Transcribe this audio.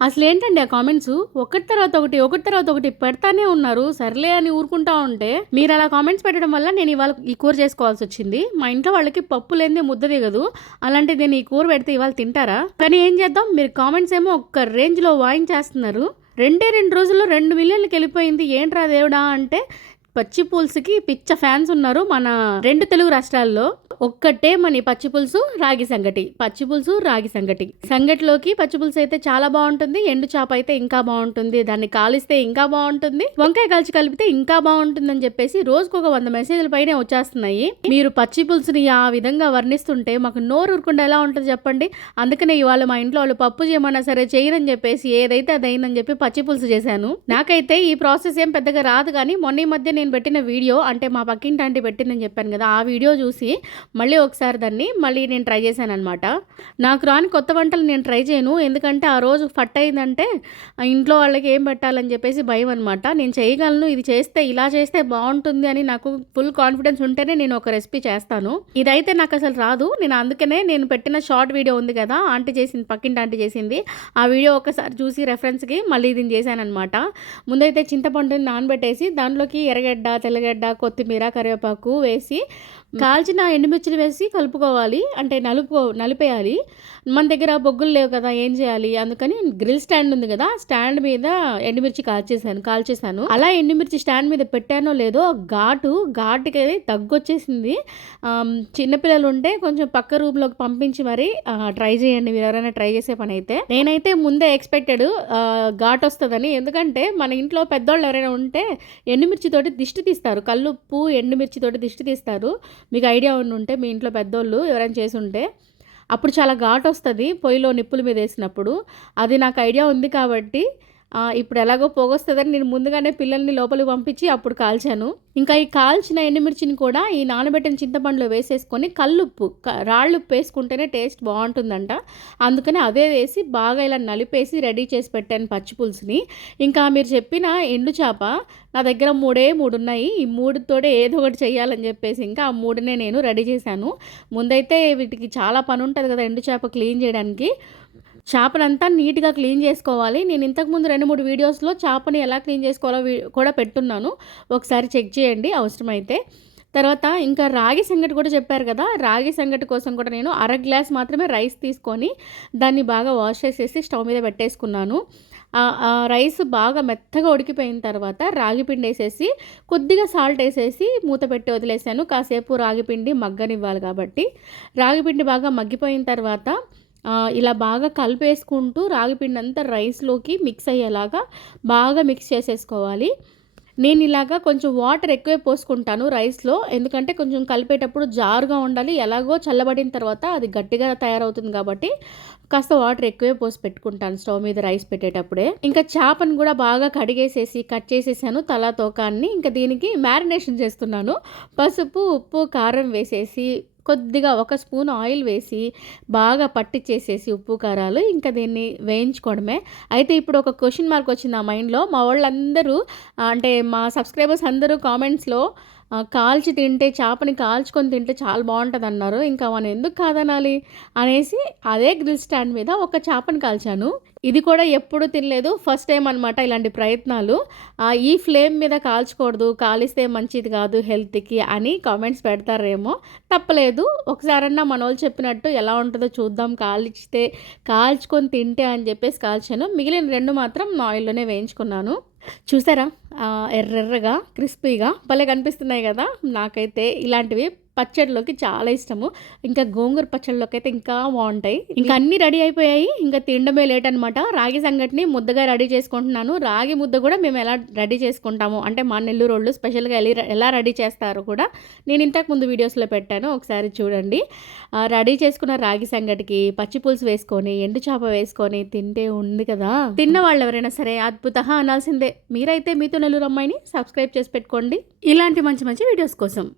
అసలేంటండి ఆ కామెంట్స్ ఒకటి తర్వాత ఒకటి, ఒకటి తర్వాత ఒకటి పెడతానే ఉన్నారు. సర్లే అని ఊరుకుంటా ఉంటే, మీరు అలా కామెంట్స్ పెట్టడం వల్ల నేను ఇవాళ ఈ కూర చేసుకోవాల్సొచ్చింది. మా ఇంట్లో వాళ్ళకి పప్పు లేనిదే ముద్ద దిగదు. అలాంటిది నేను ఈ కూర పెడితే ఇవాళ తింటారా? కానీ ఏం చేద్దాం, మీరు కామెంట్స్ ఏమో ఒక్క రేంజ్‌లో వాయించేస్తున్నారు. 2 రోజుల్లో 2 మిలియన్‌లకెళ్ళిపోయింది. ఏంట్రా దేవుడా! అంటే పచ్చి పులుసుకి పిచ్చ ఫ్యాన్స్ ఉన్నారు మన 2 తెలుగు రాష్ట్రాల్లో. ఒక్కటే మని పచ్చి పులుసు, రాగి సంగటి. పచ్చి పులుసు, రాగి సంగటి. సంగటిలోకి పచ్చి పులుసు అయితే చాలా బావుంటుంది. ఎండు చేప అయితే ఇంకా బావుంటుంది. దాన్ని కాలిస్తే ఇంకా బావుంటుంది. వంకాయ కాల్చి కలిపితే ఇంకా బావుంటుందని చెప్పేసి రోజుకొక 100 మెసేజ్‌ల పైనే వచ్చేస్తున్నాయి. మీరు పచ్చి పులుసుని ఆ విధంగా వర్ణిస్తుంటే మాకు నోరు ఊరకుండా ఎలా ఉంటది చెప్పండి. అందుకనే ఇవాళ మా ఇంట్లో వాళ్ళు పప్పు చేయమన్నా సరే చేయనని చెప్పేసి ఏదైతే అదయిందని చెప్పి పచ్చి పులుసు చేశాను. నాకైతే ఈ ప్రాసెస్ ఏం పెద్దగా రాదు కానీ మొన్న ఈ మధ్య నేను పెట్టిన వీడియో అంటే మా పక్కింటి ఆంటీ పెట్టిందని చెప్పాను కదా, ఆ వీడియో చూసి మళ్ళీ ఒకసారి దాన్ని నేను ట్రై చేశాననమాట. నాకు రాని కొత్త వంటలు నేను ట్రై చేయను. ఎందుకంటే ఆ రోజు ఫట్ అయిందంటే ఇంట్లో వాళ్ళకి ఏం పెట్టాలని చెప్పేసి భయం అనమాట. నేను చేయగలను, ఇది చేస్తే ఇలా చేస్తే బాగుంటుంది అని నాకు ఫుల్ కాన్ఫిడెన్స్ ఉంటేనే నేను ఒక రెసిపీ చేస్తాను. ఇదైతే నాకు అసలు రాదు. అందుకనే నేను పెట్టిన షార్ట్ వీడియో ఉంది కదా, ఆంటీ చేసింది, పక్కింటి ఆంటీ చేసింది, ఆ వీడియో ఒకసారి చూసి రెఫరెన్స్కి మళ్ళీ దీన్ని చేశానమాట. ముందైతే చింతపండుని నానబెట్టేసి దాంట్లోకి ఎర్రగడ్డ, తెల్లగడ్డ, కొత్తిమీర, కరివేపాకు వేసి కాల్చిన ఎండుమిర్చిని వేసి కలుపుకోవాలి. అంటే నలిపేయాలి. మన దగ్గర బొగ్గులు లేవు కదా, ఏం చేయాలి, అందుకని గ్రిల్ స్టాండ్ ఉంది కదా, స్టాండ్ మీద ఎండుమిర్చి కాల్చేసాను. అలా ఎండుమిర్చి స్టాండ్ మీద పెట్టానో లేదో ఘాటుకి దగ్గొచ్చేసింది. చిన్నపిల్లలు ఉంటే కొంచెం పక్క రూమ్లోకి పంపించి మరి ట్రై చేయండి మీరు ఎవరైనా ట్రై చేసే పని అయితే. నేనైతే ముందే ఎక్స్పెక్టెడ్ ఘాటు వస్తుందని. ఎందుకంటే మన ఇంట్లో పెద్దోళ్ళు ఎవరైనా ఉంటే ఎండుమిర్చితోటి దిష్టి తీస్తారు. కల్లుప్పు ఎండుమిర్చితోటి దిష్టి తీస్తారు. మీకు ఐడియా ఉంటే మీ ఇంట్లో పెద్దోళ్ళు ఎవరైనా చేసుంటే అప్పుడు చాలా ఘాటు వస్తుంది పొయ్యిలో నిప్పుల మీద వేసినప్పుడు. అది నాకు ఐడియా ఉంది కాబట్టి ఇప్పుడు ఎలాగో పోగొస్తుందని నేను ముందుగానే పిల్లల్ని లోపలికి పంపించి అప్పుడు కాల్చాను. ఇంకా ఈ కాల్చిన ఎండుమిర్చిని కూడా ఈ నానబెట్టిన చింతపండులో వేసేసుకొని కల్లుప్పు, రాళ్ళుప్పు వేసుకుంటేనే టేస్ట్ బాగుంటుందంట. అందుకని అదే వేసి బాగా ఇలా నలిపేసి రెడీ చేసి పెట్టాను పచ్చి పులుసుని. ఇంకా మీరు చెప్పిన ఎండు చేప నా దగ్గర 3 ఉన్నాయి. ఈ 3తోటే ఏదో ఒకటి చేయాలని చెప్పేసి ఇంకా ఆ 3నే నేను రెడీ చేశాను. ముందైతే వీటికి చాలా పని ఉంటుంది కదా ఎండు చేప క్లీన్ చేయడానికి. చేపనంతా నీట్‌గా క్లీన్ చేసుకోవాలి. నేను ఇంతకుముందు 2, 3 వీడియోస్‌లో చేపని ఎలా క్లీన్ చేసుకోవాలో కూడా పెట్టున్నాను. ఒకసారి చెక్ చేయండి అవసరమైతే. తర్వాత ఇంకా రాగి సంగటి కూడా చెప్పారు కదా, రాగి సంగటి కోసం కూడా నేను గ్లాస్ మాత్రమే రైస్ తీసుకొని దాన్ని బాగా వాష్ చేసేసి స్టవ్ మీద పెట్టేసుకున్నాను. రైస్ బాగా మెత్తగా ఉడికిపోయిన తర్వాత రాగి పిండి వేసేసి కొద్దిగా సాల్ట్ వేసేసి మూత పెట్టి వదిలేసాను. కాసేపు రాగి పిండి మగ్గనివ్వాలి కాబట్టి. రాగి పిండి బాగా మగ్గిపోయిన తర్వాత ఇలా బాగా కలిపేసుకుంటూ రాగిపిండి అంతా రైస్లోకి మిక్స్ అయ్యేలాగా బాగా మిక్స్ చేసేసుకోవాలి. నేను ఇలాగా కొంచెం వాటర్ ఎక్కువే పోసుకుంటాను రైస్లో. ఎందుకంటే కొంచెం కలిపేటప్పుడు జారుగా ఉండాలి. ఎలాగో చల్లబడిన తర్వాత అది గట్టిగా తయారవుతుంది కాబట్టి కాస్త వాటర్ ఎక్కువే పోసి పెట్టుకుంటాను స్టవ్ మీద రైస్ పెట్టేటప్పుడే. ఇంకా చేపను కూడా బాగా కడిగేసేసి కట్ చేసేసాను తలా తోకాన్ని. ఇంకా దీనికి మ్యారినేషన్ చేస్తున్నాను. పసుపు, ఉప్పు, కారం వేసేసి కొద్దిగా 1 స్పూన్ ఆయిల్ వేసి బాగా పట్టించేసేసి ఉప్పు కారాలు ఇంకా దీన్ని వేయించుకోవడమే. అయితే ఇప్పుడు ఒక క్వశ్చన్ మార్క్ వచ్చింది నా మైండ్లో. మా వాళ్ళందరూ అంటే మా సబ్స్క్రైబర్స్ అందరూ కామెంట్స్లో కాల్చి తింటే, చేపని కాల్చుకొని తింటే చాలా బాగుంటుందన్నారు. ఇంకా మనం ఎందుకు కాదనాలి అనేసి అదే గ్రిల్ స్టాండ్ మీద ఒక చేపని కాల్చాను. ఇది కూడా ఎప్పుడు తినలేదు, ఫస్ట్ టైం అనమాట ఇలాంటి ప్రయత్నాలు. ఈ ఫ్లేమ్ మీద కాల్చకూడదు, కాలిస్తే మంచిది కాదు హెల్త్కి అని కామెంట్స్ పెడతారేమో, తప్పలేదు. ఒకసారన్నా మన వాళ్ళు చెప్పినట్టు ఎలా ఉంటుందో చూద్దాం, కాల్చుకొని తింటే అని చెప్పేసి కాల్చాను. మిగిలిన 2 మాత్రం ఆయిల్లోనే వేయించుకున్నాను. చూసారా ఎర్రెర్రగా క్రిస్పీగా భలే కనిపిస్తున్నాయి కదా. నాకైతే ఇలాంటివి పచ్చడిలోకి చాలా ఇష్టము. ఇంకా గోంగూర పచ్చడిలోకి అయితే ఇంకా బాగుంటాయి. ఇంకా అన్నీ రెడీ అయిపోయాయి. ఇంకా తినడమే లేట్ అనమాట. రాగి సంగటిని ముద్దగా రెడీ చేసుకుంటున్నాను. రాగి ముద్ద కూడా మేము ఎలా రెడీ చేసుకుంటాము అంటే మా నెల్లూరు వాళ్ళు స్పెషల్గా ఎలా రెడీ చేస్తారో కూడా నేను ఇంతకు ముందు వీడియోస్లో పెట్టాను, ఒకసారి చూడండి. రెడీ చేసుకున్న రాగి సంగటికి పచ్చి పులుసు వేసుకొని ఎండు చేప వేసుకొని తింటే ఉంది కదా, తిన్న వాళ్ళు ఎవరైనా సరే అద్భుత అనాల్సిందే. మీరైతే మీతో నెల్లూరు అమ్మాయిని సబ్స్క్రైబ్ చేసి పెట్టుకోండి ఇలాంటి మంచి మంచి వీడియోస్ కోసం.